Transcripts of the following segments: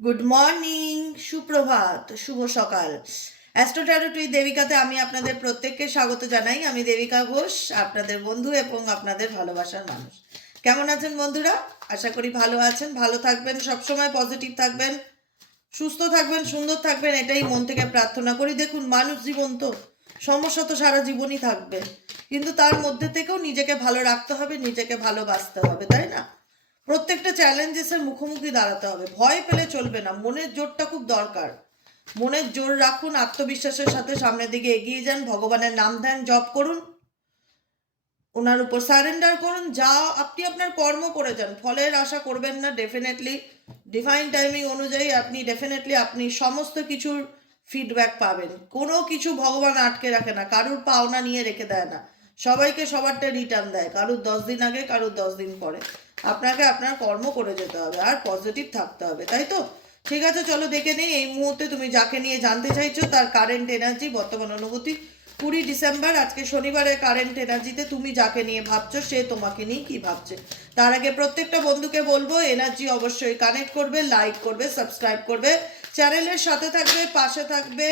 Good morning, সুপ্রভাত, শুভ সকাল। Astro taro টুই দেবিকাতে আমি আপনাদের প্রত্যেককে স্বাগত জানাই। আমি দেবিকা ঘোষ, আপনাদের বন্ধু এবং আপনাদের ভালোবাসার মানুষ। কেমন আছেন বন্ধুরা? আশা করি ভালো আছেন, ভালো থাকবেন, সবসময় পজিটিভ থাকবেন, সুস্থ থাকবেন, সুন্দর থাকবেন, এটাই মন থেকে প্রার্থনা করি। দেখুন, মানুষ জীবন তো, সমস্যা তো সারা জীবনই থাকবে, কিন্তু তার মধ্যে থেকেও নিজেকে ভালো রাখতে হবে, নিজেকে ভালোবাসতে হবে, তাই না? প্রত্যেকটা চ্যালেঞ্জেসের মুখোমুখি দাঁড়াতে হবে, ভয় পেলে চলবে না। মনের জোরটা খুব দরকার। মনের জোর রাখুন, আত্মবিশ্বাসের সাথে সামনের দিকে এগিয়ে যান, ভগবানের নাম ধ্যান জপ করুন, ওনার উপর সারেন্ডার করুন, যা আপনি আপনার কর্ম করে যান, ফলের আশা করবেন না। ডেফিনেটলি ডিভাইন টাইমিং অনুযায়ী আপনি সমস্ত কিছুর ফিডব্যাক পাবেন। কোনো কিছু ভগবান আটকে রাখে না, কারুর পাওনা নিয়ে রেখে দেয় না, সবাইকে সবারটা রিটার্ন দেয়, কারুর 10 দিন আগে, কারুর 10 দিন পরে। আপনাকে আপনার কর্ম করে যেতে হবে আর পজিটিভ থাকতে হবে, তাই তো? ঠিক আছে, চলো দেখে নেই এই মুহূর্তে তুমি যাকে নিয়ে জানতে চাইছো তার কারেন্ট এনার্জি, বর্তমান অনুভূতি। 20 ডিসেম্বর, আজকে শনিবারের কারেন্ট এনার্জিতে তুমি যাকে নিয়ে ভাবছো সে তোমাকে নিয়ে কি ভাবছে। তার আগে প্রত্যেকটা বন্ধুকে বলবো এনার্জি অবশ্যই কানেক্ট করবে, লাইক করবে, সাবস্ক্রাইব করবে, চ্যানেলের সাথে থাকবে, পাশে থাকবে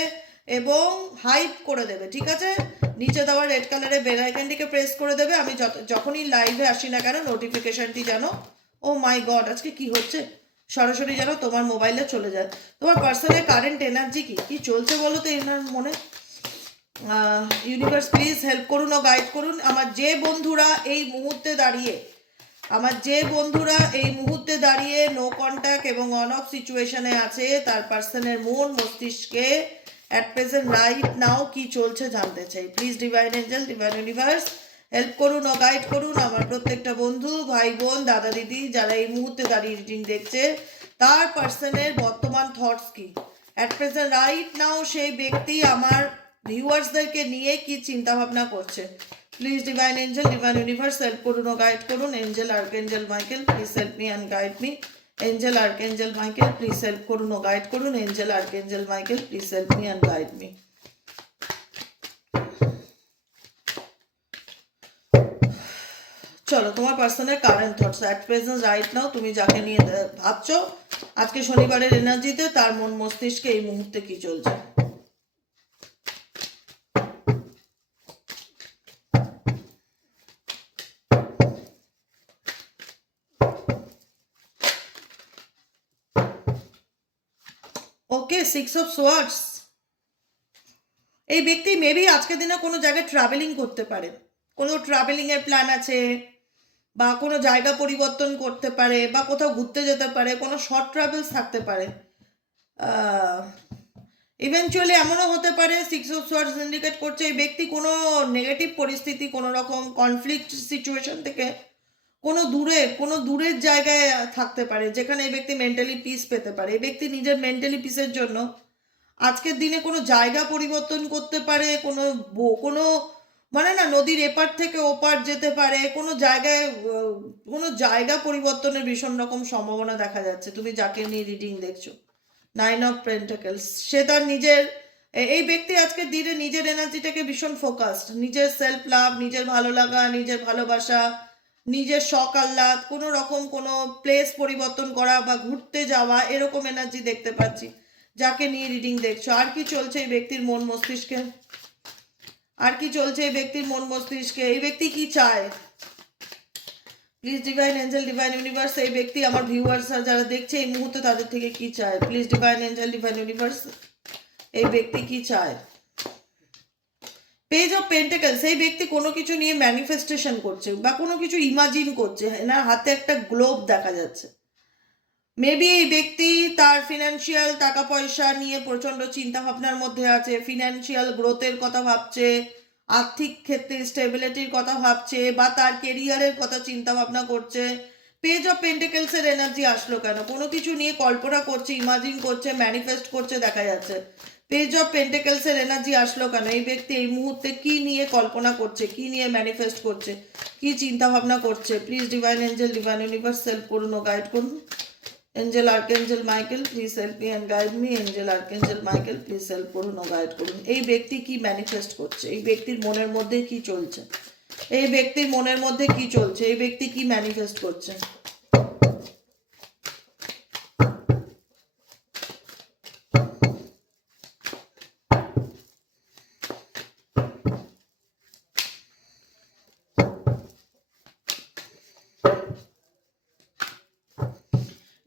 এবং হাইপ করে দেবে, ঠিক আছে? নিচে দেওয়া রেড কালারের বেল আইকনটিকে প্রেস করে দেবে। আমি যখনই লাইভে আসি না কেন নোটিফিকেশনটি যেন, ও মাই গড আজকে কি হচ্ছে, সরাসরি যেন তোমার মোবাইলে চলে যায়। তোমার পার্সোনাল কারেন্ট এনার্জি কি কি চলছে বলো তো এনার মনে। ইউনিভার্স প্লিজ হেল্প করুন ও গাইড করুন। আমার যে বন্ধুরা এই মুহূর্তে দাঁড়িয়ে নো কন্ট্যাক্ট এবং অন অফ সিচুয়েশনে আছে, তার পার্সনের মন মস্তিষ্কে অ্যাট প্রেজেন্ট রাইট নাও কি চলছে জানতে চাই। Please divine angel, divine universe help করুন ও গাইড করুন আমার প্রত্যেকটা বন্ধু, ভাই বোন, দাদা দিদি যারা এই মুহূর্তে দাঁড়িয়ে রিডিং দেখছে, তার পার্সনের বর্তমান থটস কি অ্যাট প্রেজেন্ট রাইট নাও, সেই ব্যক্তি আমার ভিউয়ার্সদেরকে নিয়ে কি চিন্তা ভাবনা করছে। Please divine angel, divine universe help করুন ও গাইড করুন। Angel archangel Michael please help me and guide me. Angel archangel Michael please help করুন ও গাইড করুন। Angel archangel Michael please help me and guide me. চলো, তোমার personal current thoughts at present right now, তুমি যাকে নিয়ে ভাবছো আজকে শনিবারের এনার্জিতে, তার মন মস্তিষ্কে এই মুহূর্তে কি চলছে। ওকে, 6 অফ সোয়ার্ডস। এই ব্যক্তি মেবি আজকের দিনে কোনো জায়গায় ট্রাভেলিং করতে পারে, কোনো ট্রাভেলিংয়ের প্ল্যান আছে, বা কোনো জায়গা পরিবর্তন করতে পারে, বা কোথাও ঘুরতে যেতে পারে, কোনো শর্ট ট্রাভেলস থাকতে পারে। ইভেনচুয়ালি এমনও হতে পারে 6 অফ সোয়ার্ডস ইন্ডিকেট করছে এই ব্যক্তি কোনো নেগেটিভ পরিস্থিতি, কোনো রকম কনফ্লিক্ট সিচুয়েশন থেকে কোনো দূরের জায়গায় থাকতে পারে, যেখানে এই ব্যক্তি মেন্টালি পিস পেতে পারে। এই ব্যক্তি নিজের মেন্টালি পিসের জন্য আজকের দিনে কোনো জায়গা পরিবর্তন করতে পারে, কোনো মানে না, নদীর এপার থেকে ওপার যেতে পারে, কোনো জায়গা পরিবর্তনের ভীষণ রকম সম্ভাবনা দেখা যাচ্ছে তুমি যাকে নিয়ে রিডিং দেখছো। 9 অফ পেন্টাকেলস, সে তার নিজের এই ব্যক্তি আজকের দিনে নিজের এনার্জিটাকে ভীষণ ফোকাসড, নিজের সেলফ লাভ, নিজের ভালো লাগা, নিজের ভালোবাসা, নিজের শখ আহ্লাদ, কোনো রকম কোনো প্লেস পরিবর্তন করা বা ঘুরতে যাওয়া, এরকম এনার্জি দেখতে পাচ্ছি যাকে নিয়ে রিডিং দেখছো। আর কি চলছে এই ব্যক্তির মন মস্তিষ্কে, আর কি চলছে এই ব্যক্তির মন মস্তিষ্কে, এই ব্যক্তি কি চায়। Please divine angel, divine universe, এই ব্যক্তি আমার ভিউয়ার্স যারা দেখছে এই মুহূর্তে তাদের থেকে কি চায়। Please divine angel, divine universe, এই ব্যক্তি কি চায়। পেজ অফ পেন্টাকেলস, এই ব্যক্তি কোনো কিছু নিয়ে ম্যানিফেস্টেশন করছে বা কোনো কিছু ইমাজিন করছে, এনার হাতে একটা গ্লোব দেখা যাচ্ছে। মেবি এই ব্যক্তি তার ফিনান্সিয়াল টাকা পয়সা নিয়ে প্রচণ্ড চিন্তা ভাবনার মধ্যে আছে, ফিনান্সিয়াল গ্রোথের কথা ভাবছে, আর্থিক ক্ষেত্রে স্টেবিলিটির কথা ভাবছে, বা তার কেরিয়ারের কথা চিন্তা ভাবনা করছে। পেজ অফ পেন্টিকেলসের এনার্জি আসলো কেন, কোনো কিছু নিয়ে কল্পনা করছে, ইমাজিন করছে, ম্যানিফেস্ট করছে দেখা যাচ্ছে। পেজ অফ পেন্টিকেলসের এনার্জি আসলো কেন, এই ব্যক্তি এই মুহূর্তে কি নিয়ে কল্পনা করছে, কি নিয়ে ম্যানিফেস্ট করছে, কি চিন্তা ভাবনা করছে। Please divine angel, divine universe help করুন ও গাইড করুন। Angel archangel Michael please help me and guide me. Angel archangel Michael please help করুন ও গাইড করুন। এই ব্যক্তি কি ম্যানিফেস্ট করছে, এই ব্যক্তির মনের মধ্যে কি চলছে, এই ব্যক্তির মনের মধ্যে কি চলছে, এই ব্যক্তি কি ম্যানিফেস্ট করছে।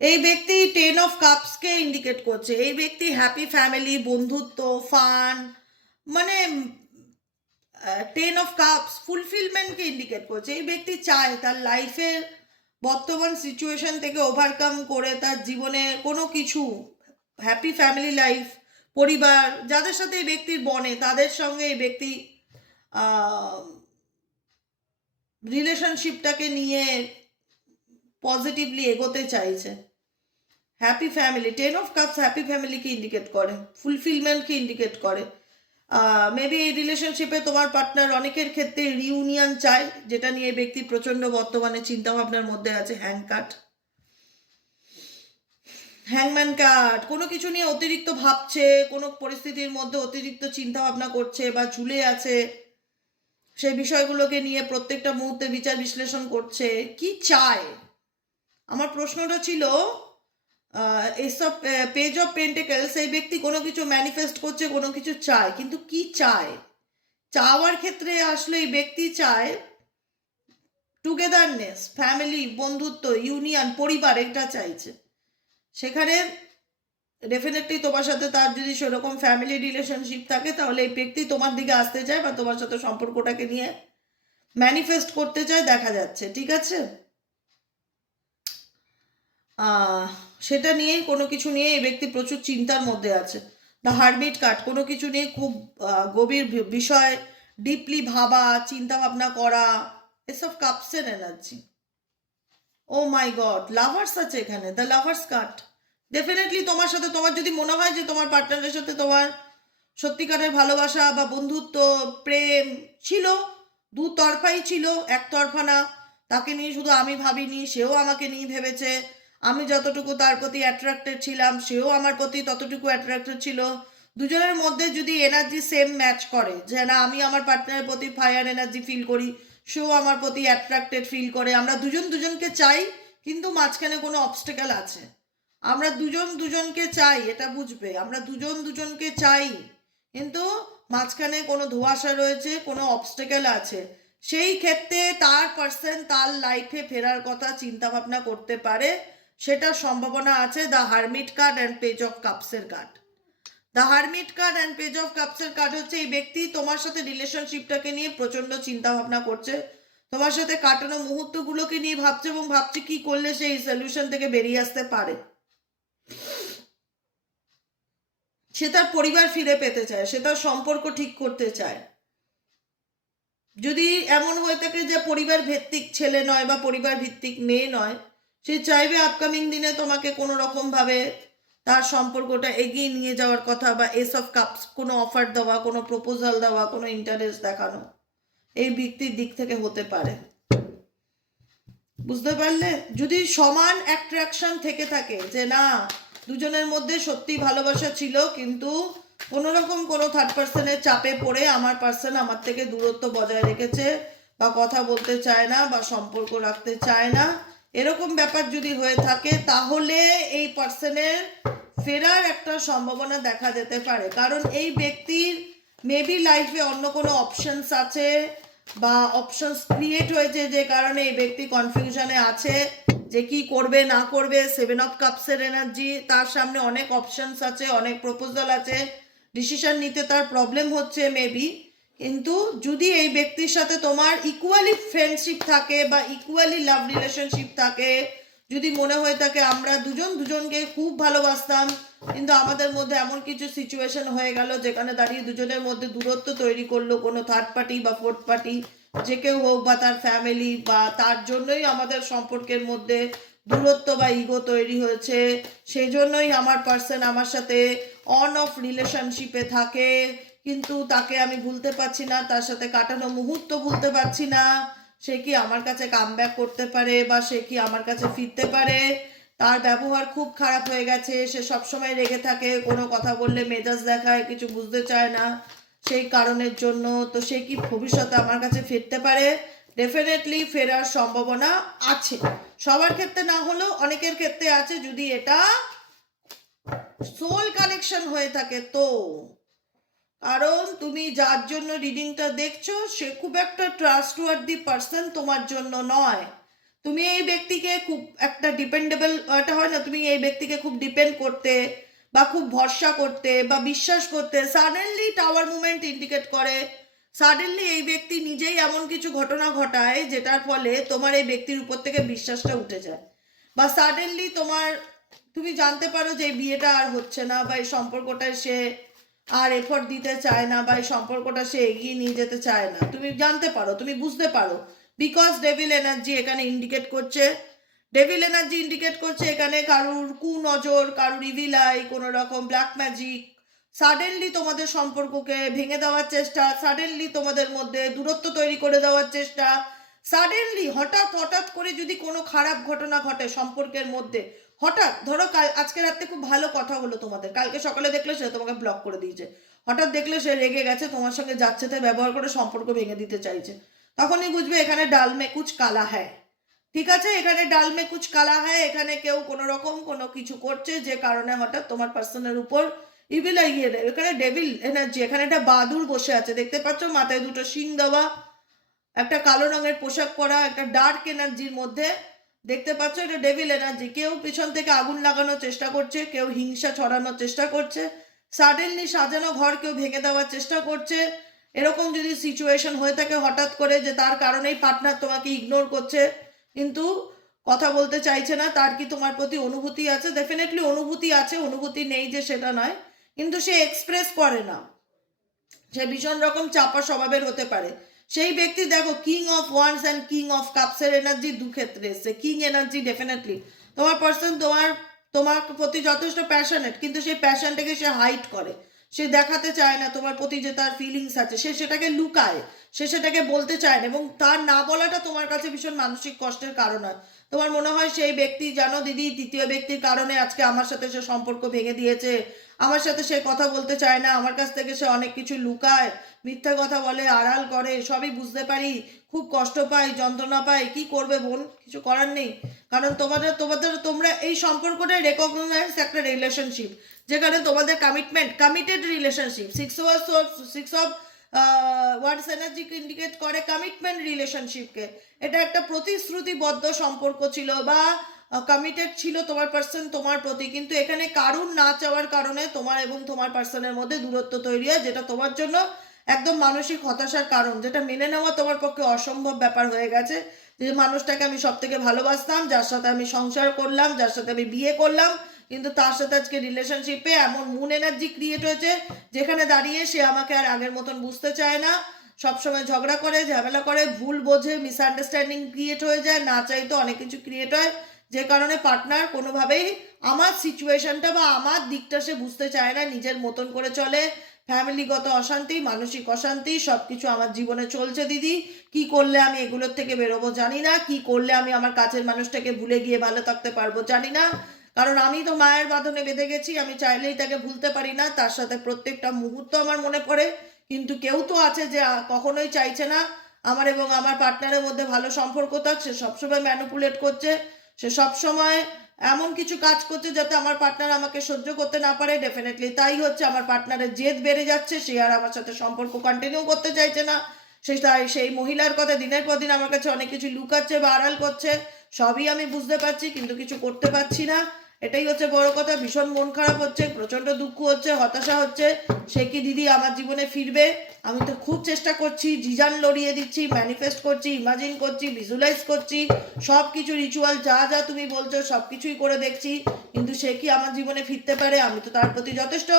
এই ব্যক্তি 10 of Cups-কে ইন্ডিকেট করছে। এই ব্যক্তি হ্যাপি ফ্যামিলি, বন্ধুত্ব, ফান, মানে 10 of Cups ফুলফিলমেন্টকে ইন্ডিকেট করছে। এই ব্যক্তি চায় তার লাইফের বর্তমান সিচুয়েশন থেকে ওভারকাম করে তার জীবনে কোনো কিছু হ্যাপি ফ্যামিলি লাইফ, পরিবার, যাদের সাথে এই ব্যক্তির বনে তাদের সঙ্গে এই ব্যক্তি রিলেশনশিপটাকে নিয়ে পজিটিভলি এগোতে চাইছে। Happy family, 10 of Cups happy ফ্যামিলিকে ইন্ডিকেট করে, ফুলফিলমেন্টকে ইন্ডিকেট করে। মেবি এই রিলেশনশিপে তোমার পার্টনার অনেকের ক্ষেত্রে রিউনিয়ন চায়, যেটা নিয়ে ব্যক্তি প্রচণ্ড বর্তমানে চিন্তাভাবনার মধ্যে আছে। হ্যাংম্যান কার্ড, কোনো কিছু নিয়ে অতিরিক্ত ভাবছে, কোনো পরিস্থিতির মধ্যে অতিরিক্ত চিন্তাভাবনা করছে বা ঝুলে আছে, সেই বিষয়গুলোকে নিয়ে প্রত্যেকটা মুহূর্তে বিচার বিশ্লেষণ করছে। কি চায়? আমার প্রশ্নটা ছিল এইসব পেজ অফ পেন্টেকেলস, এই ব্যক্তি কোনো কিছু ম্যানিফেস্ট করছে, কোনো কিছু চায়, কিন্তু কি চায়? চাওয়ার ক্ষেত্রে আসলে এই ব্যক্তি চায় টুগেদারনেস, ফ্যামিলি, বন্ধুত্ব, ইউনিয়ন, পরিবার, এটা চাইছে। সেখানে ডেফিনেটলি তোমার সাথে তার যদি সেরকম ফ্যামিলি রিলেশনশিপ থাকে, তাহলে এই ব্যক্তি তোমার দিকে আসতে চায় বা তোমার সাথে সম্পর্কটাকে নিয়ে ম্যানিফেস্ট করতে চায়, দেখা যাচ্ছে। ঠিক আছে, সেটা নিয়েই, কোনো কিছু নিয়ে এই ব্যক্তি প্রচুর চিন্তার মধ্যে আছে। দ্য হারমিট কার্ড, কোনো কিছু নিয়ে খুব গভীর বিষয়, ডিপলি ভাবা, চিন্তা ভাবনা করা, এসব কাপসের এনার্জি। ও মাই গড, লাভার্স আছে এখানে, দ্য লাভার্স কার্ড। ডেফিনেটলি তোমার সাথে, তোমার যদি মনে হয় যে তোমার পার্টনারের সাথে তোমার সত্যিকারের ভালোবাসা বা বন্ধুত্ব, প্রেম ছিল, দুতরফাই ছিল, একতরফা না। তাকে নিয়ে শুধু আমি ভাবিনি, সেও আমাকে নিয়ে ভেবেছে। আমি যতটুকু তার প্রতি অ্যাট্রাক্টেড ছিলাম, সেও আমার প্রতি ততটুকু অ্যাট্রাক্টেড ছিল। দুজনের মধ্যে যদি এনার্জি সেম ম্যাচ করে, যে না আমি আমার পার্টনারের প্রতি ফায়ার এনার্জি ফিল করি, সেও আমার প্রতি অ্যাট্রাক্টেড ফিল করে, আমরা দুজন দুজনকে চাই, কিন্তু মাঝখানে কোনো অবস্টেকেল আছে। আমরা দুজন দুজনকে চাই, এটা বুঝবে, আমরা দুজন দুজনকে চাই, কিন্তু মাঝখানে কোনো ধোঁয়াশা রয়েছে, কোনো অবস্টেকেল আছে। সেই ক্ষেত্রে তার পার্সন তার লাইফে ফেরার কথা চিন্তা ভাবনা করতে পারে, সেটার সম্ভাবনা আছে। The hermit card and page of কাপসের card. The hermit card and page of কাপসের কার্ড হচ্ছে এই ব্যক্তি তোমার সাথে রিলেশনশিপটাকে নিয়ে প্রচণ্ড চিন্তা ভাবনা করছে, তোমার সাথে কাটানো মুহূর্তগুলোকে নিয়ে ভাবছে, এবং ভাবছে কি করলে সেই সলিউশন থেকে বেরিয়ে আসতে পারে। সে তার পরিবার ফিরে পেতে চায়, সে তার সম্পর্ক ঠিক করতে চায়। যদি এমন হয়ে থাকে যে পরিবার ভিত্তিক ছেলে নয় বা পরিবার ভিত্তিক মেয়ে নয়, সে চাইবে আপকামিং দিনে তোমাকে কোনো রকমভাবে তার সম্পর্কটা এগিয়ে নিয়ে যাওয়ার কথা, বা এস অফ কাপস, কোনো অফার দেওয়া, কোনো প্রপোজাল দেওয়া, কোনো ইন্টারেস্ট দেখানো এই ব্যক্তির দিক থেকে হতে পারে। বুঝতে পারলে? যদি সমান অ্যাট্রাকশন থেকে থাকে, যে না দুজনের মধ্যে সত্যি ভালোবাসা ছিল, কিন্তু কোনো রকম কোনো থার্ড পার্সনের চাপে পড়ে আমার পার্সন আমার থেকে দূরত্ব বজায় রেখেছে, বা কথা বলতে চায় না, বা সম্পর্ক রাখতে চায় না, এরকম ব্যাপার যদি হয়ে থাকে, তাহলে এই পার্সনের ফেরার একটা সম্ভাবনা দেখা যেতে পারে। কারণ এই ব্যক্তির মেবি লাইফে অন্য কোনো অপশনস আছে, বা অপশনস ক্রিয়েট হয়েছে, যে কারণে এই ব্যক্তি কনফিউশনে আছে যে কি করবে না করবে। 7 of Cups-এর এনার্জি, তার সামনে অনেক অপশনস আছে, অনেক প্রপোজাল আছে, ডিসিশন নিতে তার প্রবলেম হচ্ছে মেবি। কিন্তু যদি এই ব্যক্তির সাথে তোমার ইকুয়ালি ফ্রেন্ডশিপ থাকে বা ইকুয়ালি লাভ রিলেশনশিপ থাকে, যদি মনে হয়ে থাকে আমরা দুজন দুজনকে খুব ভালোবাসতাম, কিন্তু আমাদের মধ্যে এমন কিছু সিচুয়েশন হয়ে গেল যেখানে দাঁড়িয়ে দুজনের মধ্যে দূরত্ব তৈরি করলো কোনো থার্ড পার্টি বা ফোর্থ পার্টি, যে কেউ হোক, বা তার ফ্যামিলি, বা তার জন্যই আমাদের সম্পর্কের মধ্যে দূরত্ব বা ইগো তৈরি হয়েছে, সেই জন্যই আমার পার্সন আমার সাথে অন অফ রিলেশনশিপে থাকে, কিন্তু তাকে আমি ভুলতে পারছি না, তার সাথে কাটানো মুহূর্ত ভুলতে পারছি না। সে কি আমার কাছে কামব্যাক করতে পারে, বা সে কি আমার কাছে ফিরতে পারে? তার ব্যবহার খুব খারাপ হয়ে গেছে, সে সবসময় রেগে থাকে, কোনো কথা বললে মেজাজ দেখায়, কিছু বুঝতে চায় না, সেই কারণের জন্য। তো সে কি ভবিষ্যতে আমার কাছে ফিরতে পারে? ডেফিনেটলি ফেরার সম্ভাবনা আছে, সবার ক্ষেত্রে না হলেও অনেকের ক্ষেত্রে আছে, যদি এটা সোল কানেকশন হয়ে থাকে তো। কারণ তুমি যার জন্য রিডিংটা দেখছো, সে খুব একটা ট্রাস্টওয়ার্দি পার্সন তোমার জন্য নয়। তুমি এই ব্যক্তিকে খুব একটা ডিপেন্ডেবল, এটা হয় না, তুমি এই ব্যক্তিকে খুব ডিপেন্ড করতে বা খুব ভরসা করতে বা বিশ্বাস করতে, সাডেনলি টাওয়ার মুভমেন্ট ইন্ডিকেট করে। সাডেনলি এই ব্যক্তি নিজেই এমন কিছু ঘটনা ঘটায় যেটার ফলে তোমার এই ব্যক্তির উপর থেকে বিশ্বাসটা উঠে যায়, বা সাডেনলি তুমি জানতে পারো যে এই বিয়েটা আর হচ্ছে না, বা এই সম্পর্কটায় সে আর এফোর্ট দিতে চায় না, বা এই সম্পর্কটা সে এগিয়ে নিয়ে যেতে চায় না। তুমি জানতে পারো, তুমি বুঝতে পারো, বিকজ ডেভিল এনার্জি এখানে ইন্ডিকেট করছে। ডেভিল এনার্জি ইন্ডিকেট করছে এখানে কারুর কুনজর, কারুর ইভিল আই, কোনো রকম ব্ল্যাক ম্যাজিক, সাডেনলি তোমাদের সম্পর্ককে ভেঙে দেওয়ার চেষ্টা, সাডেনলি তোমাদের মধ্যে দূরত্ব তৈরি করে দেওয়ার চেষ্টা, সাডেনলি হঠাৎ হঠাৎ করে যদি কোনো খারাপ ঘটনা ঘটে সম্পর্কের মধ্যে, হঠাৎ ধরো আজকে রাতে খুব ভালো কথা হলো তোমাদের, কালকে সকালে দেখলে সে তোমাকে ব্লক করে দিয়েছে, হঠাৎ দেখলে সে রেগে গেছে, তোমার সঙ্গে যাচ্ছে তাই ব্যবহার করে সম্পর্ক ভেঙে দিতে চাইছে, তখনই বুঝবে এখানে ডাল মে কুচ কালা হ্যায়। ঠিক আছে, এখানে ডাল মে কুচ কালা হ্যায়, এখানে কেউ কোনো রকম কোনো কিছু করছে যে কারণে হঠাৎ তোমার পার্সনের উপর ইভিল আইয়ে দেয়। এখানে ডেভিল এনার্জি, এখানে একটা বাদুর বসে আছে, দেখতে পাচ্ছ, মাথায় দুটো শিং দেওয়া, একটা কালো রঙের পোশাক পরা, একটা ডার্ক এনার্জির মধ্যে, দেখতে পাচ্ছ, এটা ডেভিল এনার্জি। কেউ পিছন থেকে আগুন লাগানোর চেষ্টা করছে, কেউ হিংসা ছড়ানোর চেষ্টা করছে, সাডেনলি সাজানো ঘর কেউ ভেঙে দেওয়ার চেষ্টা করছে। এরকম যদি সিচুয়েশন হয়ে থাকে হঠাৎ করে, যে তার কারণেই পার্টনার তোমাকে ইগনোর করছে, কিন্তু কথা বলতে চাইছে না, তার কি তোমার প্রতি অনুভূতি আছে? ডেফিনেটলি অনুভূতি আছে, অনুভূতি নেই যে সেটা নয়, কিন্তু সে এক্সপ্রেস করে না, সে ভীষণ রকম চাপা স্বভাবের হতে পারে। সেই ব্যক্তি দেখো king of wands and king of কাপসের এনার্জি দু ক্ষেত্রে এসছে। কিং এনার্জি ডেফিনেটলি তোমার পার্সন তোমার প্রতি যথেষ্ট প্যাশনেট, কিন্তু সেই প্যাশনটাকে সে হাইড করে, সে দেখাতে চায় না তোমার প্রতি যে তার ফিলিংস আছে, সে সেটাকে লুকায়, সে সেটাকে বলতে চায় না, এবং তার না বলাটা তোমার কাছে ভীষণ মানসিক কষ্টের কারণ হয়। তোমার মনে হয় সেই ব্যক্তি, জানো দিদি, তৃতীয় ব্যক্তির কারণে আজকে আমার সাথে সে সম্পর্ক ভেঙে দিয়েছে, আমার সাথে সে কথা বলতে চায় না, আমার কাছ থেকে সে অনেক কিছু লুকায়, মিথ্যা কথা বলে, আড়াল করে, সবই বুঝতে পারি, খুব কষ্ট পাই, যন্ত্রণা পাই, কি করবে বোন, কিছু করার নেই। কারণ তোমরা এই সম্পর্কটাই রেকগনাইজ একটা রিলেশনশিপ, যেখানে তোমাদের committed relationship. Six of words energy indicate করে কমিটমেন্ট রিলেশনশিপকে। এটা একটা প্রতিশ্রুতিবদ্ধ সম্পর্ক ছিল, বা কমিটেড ছিল তোমার পার্সন তোমার প্রতি, কিন্তু এখানে কারুর না চাওয়ার কারণে তোমার এবং তোমার পার্সনের মধ্যে দূরত্ব তৈরি হয়, যেটা তোমার জন্য একদম মানসিক হতাশার কারণ, যেটা মেনে নেওয়া তোমার পক্ষে অসম্ভব ব্যাপার হয়ে গেছে। যে মানুষটাকে আমি সব থেকে ভালোবাসতাম, যার সাথে আমি সংসার করলাম, যার সাথে আমি বিয়ে করলাম, কিন্তু তার সাথে আজকে রিলেশনশিপে এমন মুন এনার্জি ক্রিয়েট হয়েছে যেখানে দাঁড়িয়ে সে আমাকে আর আগের মতন বুঝতে চায় না, সবসময় ঝগড়া করে, ঝামেলা করে, ভুল বোঝে, মিসআন্ডারস্ট্যান্ডিং ক্রিয়েট হয়ে যায়, না চাইতো অনেক কিছু ক্রিয়েট হয়, যে কারণে পার্টনার কোনোভাবেই আমার সিচুয়েশনটা বা আমার দিকটা সে বুঝতে চায় না, নিজের মতন করে চলে, ফ্যামিলিগত অশান্তি, মানসিক অশান্তি, সব কিছু আমার জীবনে চলছে দিদি। কি করলে আমি এগুলোর থেকে বেরোবো জানি না, কি করলে আমি আমার কাছের মানুষটাকে ভুলে গিয়ে ভালো থাকতে পারবো জানি না, কারণ আমি তো মায়ের বাঁধনে বেঁধে গেছি, আমি চাইলেই তাকে ভুলতে পারি না, তার সাথে প্রত্যেকটা মুহূর্ত আমার মনে পড়ে, কিন্তু কেউ তো আছে যে কখনোই চাইছে না আমার এবং আমার পার্টনারের মধ্যে ভালো সম্পর্ক থাক, সে সবসময় ম্যানিপুলেট করছে, সে সবসময় এমন কিছু কাজ করছে যাতে আমার পার্টনার আমাকে সহ্য করতে না পারে। ডেফিনেটলি তাই হচ্ছে, আমার পার্টনারের জেদ বেড়ে যাচ্ছে, সে আর আমার সাথে সম্পর্ক কন্টিনিউ করতে চাইছে না, সেই মহিলার কথা দিনের পর দিন আমার কাছে অনেক কিছু লুকাচ্ছে বা আড়াল করছে, সবই আমি বুঝতে পারছি, কিন্তু কিছু করতে পারছি না। এটাই হচ্ছে বড় কথা, ভীষণ মন খারাপ হচ্ছে, প্রচন্ড দুঃখ হচ্ছে, হতাশা হচ্ছে। সে কি দিদি আমার জীবনে ফিরবে? আমি তো খুব চেষ্টা করছি, জিজান লড়িয়ে দিচ্ছি, ম্যানিফেস্ট করছি, ইমাজিন করছি, ভিজুয়ালাইজ করছি, সব কিছু রিচুয়াল যা যা তুমি বলছো সব কিছুই করে দেখছি, কিন্তু সে কি আমার জীবনে ফিরতে পারে? আমি তো তার প্রতি যথেষ্ট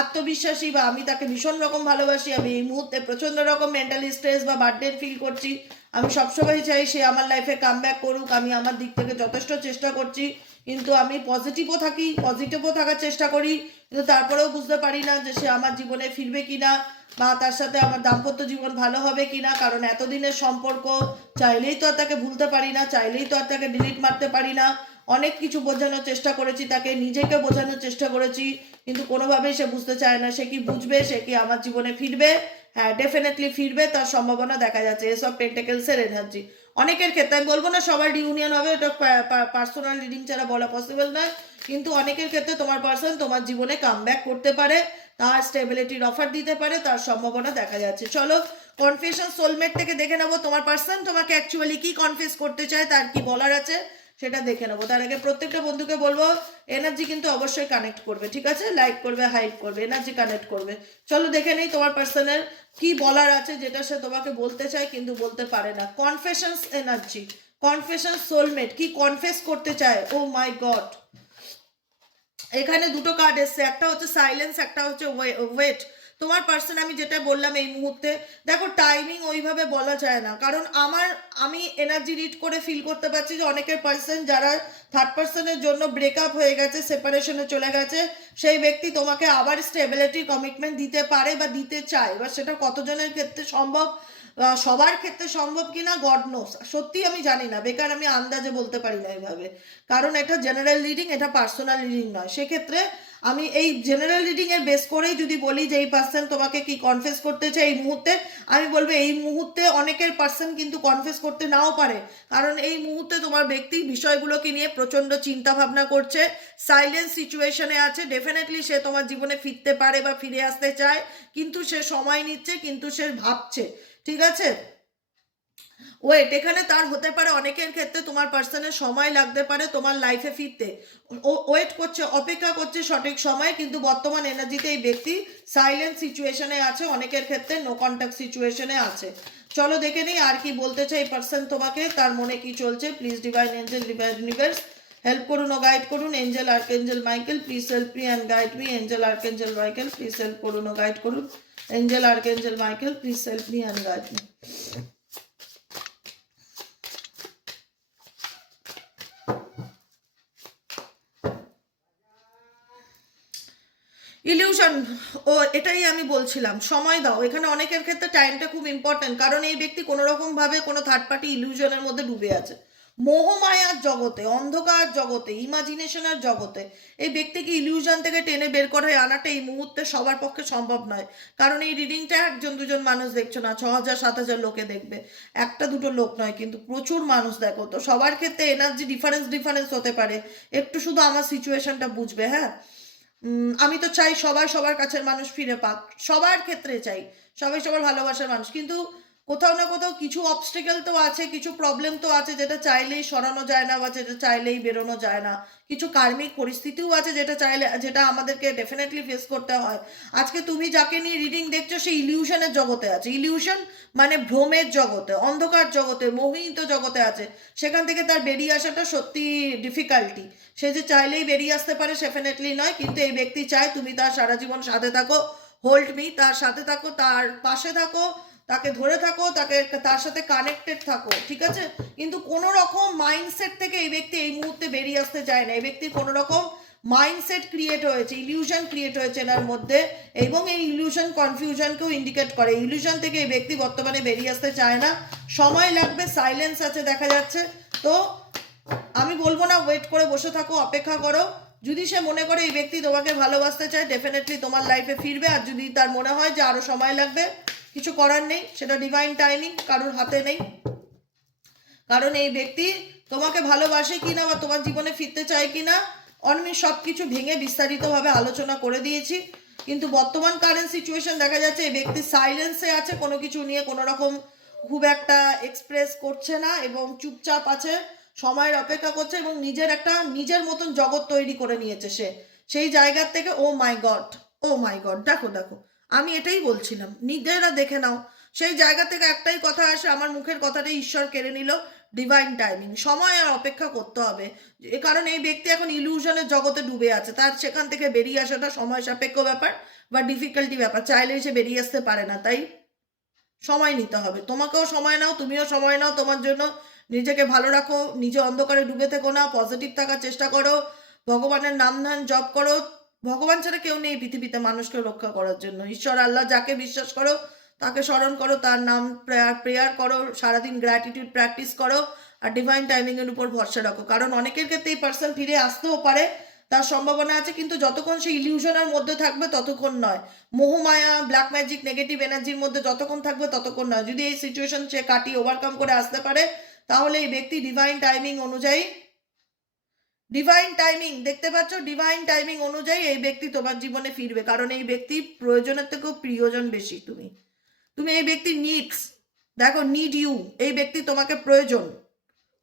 আত্মবিশ্বাসী, বা আমি তাকে ভীষণ রকম ভালোবাসি, আমি এই মুহূর্তে প্রচন্ড রকম মেন্টালি স্ট্রেস বা বার্ডেন ফিল করছি, আমি সবসময় চাই সে আমার লাইফে কাম ব্যাক করুক, আমি আমার দিক থেকে যথেষ্ট চেষ্টা করছি, কিন্তু আমি পজিটিভও থাকার চেষ্টা করি, কিন্তু তারপরেও বুঝতে পারি না যে সে আমার জীবনে ফিরবে কিনা, বা তার সাথে আমার দাম্পত্য জীবন ভালো হবে কিনা, কারণ এতদিনের সম্পর্ক, চাইলেই তো আর তাকে ভুলতে পারি না, চাইলেই তো আর তাকে ডিলিট মারতে পারি না, অনেক কিছু বোঝানোর চেষ্টা করেছি তাকে, নিজেকে বোঝানোর চেষ্টা করেছি, কিন্তু কোনোভাবেই সে বুঝতে চায় না। সে কি বুঝবে? সে কি আমার জীবনে ফিরবে? হ্যাঁ, ডেফিনেটলি ফিরবে, তার সম্ভাবনা দেখা যাচ্ছে। এসব পেন্টেকেলসের এনার্জি অনেকের ক্ষেত্রে আমি বলবো না সবার রিউনিয়ন হবে, এটা পার্সোনাল রিডিং ছাড়া বলা পসিবল নয়, কিন্তু অনেকের ক্ষেত্রে তোমার পার্সন তোমার জীবনে কামব্যাক করতে পারে, তার স্টেবিলিটির অফার দিতে পারে, তার সম্ভাবনা দেখা যাচ্ছে। চলো কনফেশন সোলমেট থেকে দেখে নেবো তোমার পার্সন তোমাকে অ্যাকচুয়ালি কি কনফেস করতে চায়, তার কি বলার আছে সেটা দেখে নেবো। তার আগে প্রত্যেকটা বন্ধুকে বলবো এনার্জি কিন্তু অবশ্যই কানেক্ট করবে, ঠিক আছে? লাইক করবে, হাইপ করবে, এনার্জি কানেক্ট করবে। চলো দেখে নেই তোমার পার্সনের কি বলার আছে, যেটা সে তোমাকে বলতে চায় কিন্তু বলতে পারে না। কনফেশনস এনার্জি, কনফেশন সোলমেট কি কনফেস করতে চায়। ও মাই গড, এখানে দুটো কার্ড এসছে, একটা হচ্ছে সাইলেন্স, একটা হচ্ছে ওয়েট। তোমার পার্সন আমি যেটা বললাম এই মুহূর্তে, দেখো টাইমিং ওইভাবে বলা যায় না, কারণ আমি এনার্জি রিড করে ফিল করতে পারছি যে অনেকের পার্সন যারা থার্ড পার্সনের জন্য ব্রেকআপ হয়ে গেছে, সেপারেশনে চলে গেছে, সেই ব্যক্তি তোমাকে আবার স্টেবিলিটি কমিটমেন্ট দিতে পারে বা দিতে চায়। এবার সেটা কতজনের ক্ষেত্রে সম্ভব, সবার ক্ষেত্রে সম্ভব কিনা গড নোস, সত্যি আমি জানি না, বেকার আমি আন্দাজে বলতে পারি না এইভাবে, কারণ এটা জেনারেল রিডিং, এটা পার্সোনাল রিডিং নয়। সেক্ষেত্রে আমি এই জেনারেল রিডিং এর বেস করেই যদি বলি যে এই পার্সন তোমাকে কি কনফেস করতে চায় এই মুহূর্তে, আমি বলবো এই মুহূর্তে অনেকের পার্সন কিন্তু কনফেস করতে নাও পারে, কারণ এই মুহূর্তে তোমার ব্যক্তি বিষয়গুলোকে নিয়ে প্রচন্ড চিন্তা ভাবনা করছে, সাইলেন্স সিচুয়েশনে আছে। ডেফিনেটলি সে তোমার জীবনে ফিরতে পারে বা ফিরে আসতে চায়, কিন্তু সে সময় নিচ্ছে, কিন্তু সে ভাবছে, ঠিক আছে? ওয়েট, এখানে তার হতে পারে অনেকের ক্ষেত্রে তোমার পার্সনের সময় লাগতে পারে তোমার লাইফে ফিরতে, ও ওয়েট করছে, অপেক্ষা করছে সঠিক সময়, কিন্তু বর্তমান এনার্জিতে এই ব্যক্তি সাইলেন্ট সিচুয়েশনে আছে, অনেকের ক্ষেত্রে নো কন্ট্যাক্ট সিচুয়েশনে আছে। চলো দেখে নিই আর কি বলতে চাই পার্সন তোমাকে, তার মনে কি চলছে। Please divine angel, divine universe help করুন ও গাইড করুন। Angel archangel Michael please help me and guide me. Angel archangel Michael please help করুন ও গাইড করুন। Angel archangel Michael please help me and guide me. Illusion, ও এটাই আমি বলছিলাম, সময় দাও। এখানে অনেকের ক্ষেত্রে টাইমটা খুব ইম্পর্টেন্ট, কারণ এই ব্যক্তি কোনো রকম ভাবে কোনো থার্ড পার্টি ইলিউশনের মধ্যে ডুবে আছে, মোহমায়ার জগতে, অন্ধকার জগতে, ইমাজিনেশনের জগতে। এই ব্যক্তিকে ইলিউশন থেকে টেনে বের করে আনাটা এই মুহূর্তে সবার পক্ষে সম্ভব নয়, কারণ এই রিডিংটা একজন দুজন মানুষ দেখছো না, 6,000 7,000 লোকে দেখবে, একটা দুটো লোক নয়, কিন্তু প্রচুর মানুষ দেখো, তো সবার ক্ষেত্রে এনার্জি ডিফারেন্স হতে পারে। একটু শুধু আমার সিচুয়েশনটা বুঝবে, হ্যাঁ? আমি তো চাই সবাই সবার কাছের মানুষ ফিরে পাক, সবার ক্ষেত্রে চাই সবাই সবার ভালোবাসার মানুষ, কিন্তু কোথাও না কোথাও কিছু অবস্টেকেল তো আছে, কিছু প্রবলেম তো আছে যেটা চাইলেই সরানো যায় না বা যেটা চাইলেই বেরোনো যায় না, কিছু কার্মিক পরিস্থিতিও আছে যেটা আমাদেরকে ডেফিনেটলি ফেস করতে হয়। আজকে তুমি যাকে নিয়ে রিডিং দেখছো সে ইলিউশনের জগতে আছে, ইলিউশন মানে ভ্রমের জগতে, অন্ধকার জগতে, মোহিত জগতে আছে, সেখান থেকে তার বেরিয়ে আসাটা সত্যি ডিফিকাল্টি। সে যে চাইলেই বেরিয়ে আসতে পারে ডেফিনেটলি নয়, কিন্তু এই ব্যক্তি চায় তুমি তার সারা জীবন সাথে থাকো, হোল্ড মি, তার সাথে থাকো, তার পাশে থাকো, তাকে ধরে থাকো, তার সাথে কানেক্টেড থাকো, ঠিক আছে? কিন্তু কোনো রকম মাইন্ডসেট থেকে এই ব্যক্তি এই মুহূর্তে বেরিয়ে আসতে চায় না। এই ব্যক্তির কোনো রকম মাইন্ডসেট ক্রিয়েট হয়েছে, ইলিউশন ক্রিয়েট হয়েছে এনার মধ্যে, এবং এই ইলিউশন কনফিউশনকেও ইন্ডিকেট করে। ইলিউশন থেকে এই ব্যক্তি বর্তমানে বেরিয়ে আসতে চায় না, সময় লাগবে, সাইলেন্স আছে দেখা যাচ্ছে। তো আমি বলবো না ওয়েট করে বসে থাকো, অপেক্ষা করো। যদি সে মনে করে এই ব্যক্তি তোমাকে ভালোবাসতে চায়, ডেফিনেটলি তোমার লাইফে ফিরবে, আর যদি তার মনে হয় যে আরো সময় লাগবে, কিছু করার নেই, সেটা ডিভাইন টাইমিং, কারোর হাতে নেই। কারণ এই ব্যক্তি তোমাকে ভালোবাসে কিনা বা তোমার জীবনে ফিরতে চায় কিনা আমি সব কিছু ভেঙে বিস্তারিতভাবে আলোচনা করে দিয়েছি, কিন্তু বর্তমান কারেন্ট সিচুয়েশন দেখা যাচ্ছে এই ব্যক্তি সাইলেন্সে আছে, কোনো কিছু নিয়ে কোনো রকম খুব একটা এক্সপ্রেস করছে না, এবং চুপচাপ আছে, সময়ের অপেক্ষা করছে, এবং নিজের মতন জগৎ তৈরি করে নিয়েছে সে। সেই জায়গার থেকে ও মাই গড, ও মাই গড, দেখো দেখো, আমি এটাই বলছিলাম, নিজেরা দেখে নাও। সেই জায়গা থেকে একটাই কথা আসে, আমার মুখের কথাটাই ঈশ্বর কেড়ে নিল, ডিভাইন টাইমিং, সময় আর অপেক্ষা করতে হবে। কারণ এই ব্যক্তি এখন ইলিউশনের জগতে ডুবে আছে, তার সেখান থেকে বেরিয়ে আসাটা সময় সাপেক্ষ ব্যাপার বা ডিফিকাল্টি ব্যাপার, চাইলে সে বেরিয়ে আসতে পারে না, তাই সময় নিতে হবে। তোমাকেও সময় নাও, তুমিও সময় নাও তোমার জন্য, নিজেকে ভালো রাখো, নিজে অন্ধকারে ডুবে থেকো না, পজিটিভ থাকার চেষ্টা করো, ভগবানের নাম ধান জপ করো। ভগবান ছাড়া কেউ নেই পৃথিবীতে মানুষকে রক্ষা করার জন্য, ঈশ্বর আল্লাহ যাকে বিশ্বাস করো তাকে স্মরণ করো, তার নাম প্রেয়ার করো, সারাদিন গ্র্যাটিটিউড প্র্যাকটিস করো, আর ডিভাইন টাইমিংয়ের উপর ভরসা রাখো। কারণ অনেকের ক্ষেত্রে এই পার্সন ফিরে আসতেও পারে, তার সম্ভাবনা আছে, কিন্তু যতক্ষণ সে ইলিউশনের মধ্যে থাকবে ততক্ষণ নয়, মোহমায়া, ব্ল্যাক ম্যাজিক, নেগেটিভ এনার্জির মধ্যে যতক্ষণ থাকবে ততক্ষণ নয়। যদি এই সিচুয়েশন সে কাটিয়ে ওভারকাম করে আসতে পারে, তাহলে এই ব্যক্তি ডিভাইন টাইমিং অনুযায়ী, ডিভাইন টাইমিং দেখতে পাচ্ছ, ডিভাইন টাইমিং অনুযায়ী এই ব্যক্তি তোমার জীবনে ফিরবে, কারণ এই ব্যক্তি প্রয়োজনের থেকেও প্রিয়জন বেশি। তুমি এই ব্যক্তি নিডস, দেখো নিড ইউ, এই ব্যক্তি তোমাকে প্রয়োজন,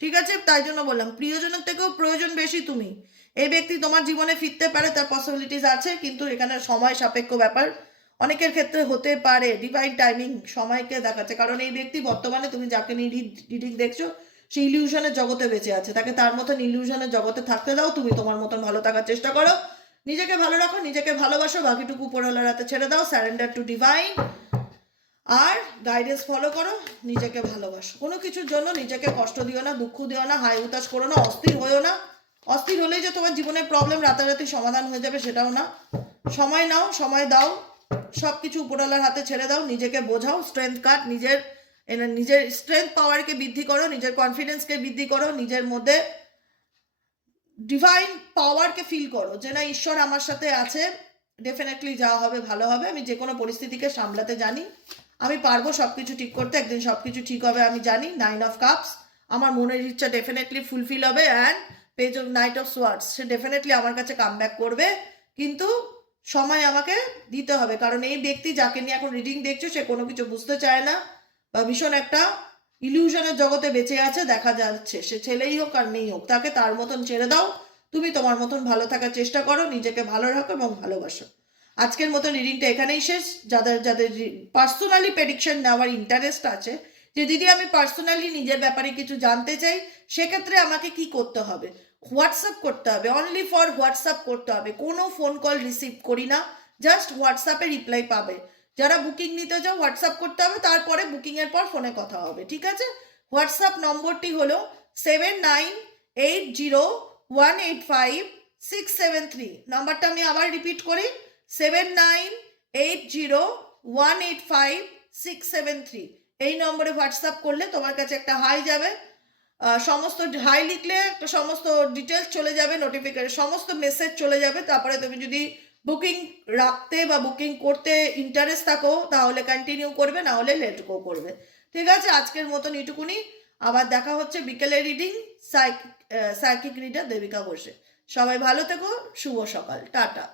ঠিক আছে? তাই জন্য বললাম প্রিয়জনের থেকেও প্রয়োজন বেশি তুমি। এই ব্যক্তি তোমার জীবনে ফিরতে পারে, তার পসিবিলিটিস আছে, কিন্তু এখানে সময় সাপেক্ষ ব্যাপার, অনেকের ক্ষেত্রে হতে পারে। ডিভাইন টাইমিং সময়কে দেখাচ্ছে, কারণ এই ব্যক্তি বর্তমানে তুমি যাকে নিয়ে রিডিং দেখছো সে ইলিউশনের জগতে বেঁচে আছে, তাকে তার মতন ইলিউশনের জগতে থাকতে দাও, তুমি তোমার মতন ভালো থাকার চেষ্টা করো, নিজেকে ভালো রাখো, নিজেকে ভালোবাসো, বাকিটুকু উপরওয়ালার হাতে ছেড়ে দাও, স্যারেন্ডার টু ডিভাইন, আর গাইডেন্স ফলো করো, নিজেকে ভালোবাসো। কোনো কিছুর জন্য নিজেকে কষ্ট দিও না, দুঃখ দিও না, হাই উতাস করো না, অস্থির হয়েও না। অস্থির হলেই যে তোমার জীবনের প্রবলেম রাতারাতি সমাধান হয়ে যাবে সেটাও না। সময় নাও, সময় দাও, সব কিছু উপরওয়ালার হাতে ছেড়ে দাও, নিজেকে বোঝাও, স্ট্রেংথ কাট, নিজের স্ট্রেংথ পাওয়ারকে বৃদ্ধি করো, নিজের কনফিডেন্সকে বৃদ্ধি করো, নিজের মধ্যে ডিভাইন পাওয়ারকে ফিল করো যে না, ঈশ্বর আমার সাথে আছে, ডেফিনেটলি যাওয়া হবে, ভালো হবে, আমি যে কোনো পরিস্থিতিকে সামলাতে জানি, আমি পারবো সব কিছু ঠিক করতে, একদিন সব কিছু ঠিক হবে আমি জানি। 9 অফ কাপস, আমার মনের ইচ্ছা ডেফিনেটলি ফুলফিল হবে, and page of night of swords, say definitely আমার কাছে কাম ব্যাক করবে, কিন্তু সময় আমাকে দিতে হবে, কারণ এই ব্যক্তি যাকে নিয়ে এখন রিডিং দেখছো সে কোনো কিছু বুঝতে চায় না, বা ভীষণ একটা ইলিউশনের জগতে বেঁচে আছে দেখা যাচ্ছে, সে ছেলেই হোক আর মেয়েই হোক, তাকে তার মতন ছেড়ে দাও, তুমি তোমার মতন ভালো থাকার চেষ্টা করো, নিজেকে ভালো রাখো এবং ভালোবাসো। আজকের মতো রিডিংটা এখানেই শেষ। যাদের যাদের পার্সোনালি প্রেডিকশন নেওয়ার ইন্টারেস্ট আছে, যে দিদি আমি পার্সোনালি নিজের ব্যাপারে কিছু জানতে চাই, সেক্ষেত্রে আমাকে কি করতে হবে? হোয়াটসঅ্যাপ করতে হবে, অনলি ফর হোয়াটসঅ্যাপ করতে হবে, কোনো ফোন কল রিসিভ করি না, জাস্ট হোয়াটসঅ্যাপে রিপ্লাই পাবে। যারা বুকিং নিতে চাও হোয়াটসঅ্যাপ করতে হবে, তারপরে বুকিংয়ের পর ফোনে কথা হবে, ঠিক আছে? হোয়াটসঅ্যাপ নম্বরটি হলো 7980185673। নাম্বারটা আমি আবার রিপিট করি, 7980185673। এই নম্বরে হোয়াটসঅ্যাপ করলে তোমার কাছে একটা হাই যাবে, সমস্ত হাই লিখলে সমস্ত ডিটেলস চলে যাবে, নোটিফিকেশন সমস্ত মেসেজ চলে যাবে। তারপরে তুমি যদি বুকিং রাখতে বা বুকিং করতে ইন্টারেস্ট থাকো তাহলে কন্টিনিউ করবে, না হলে লেট গো করবে, ঠিক আছে? আজকের মতন এইটুকুনি, আবার দেখা হচ্ছে বিকেলে রিডিং, সাইকিক রিডার দেবিকা ঘোষে। সবাই ভালো থেকো, শুভ সকাল, টাটা।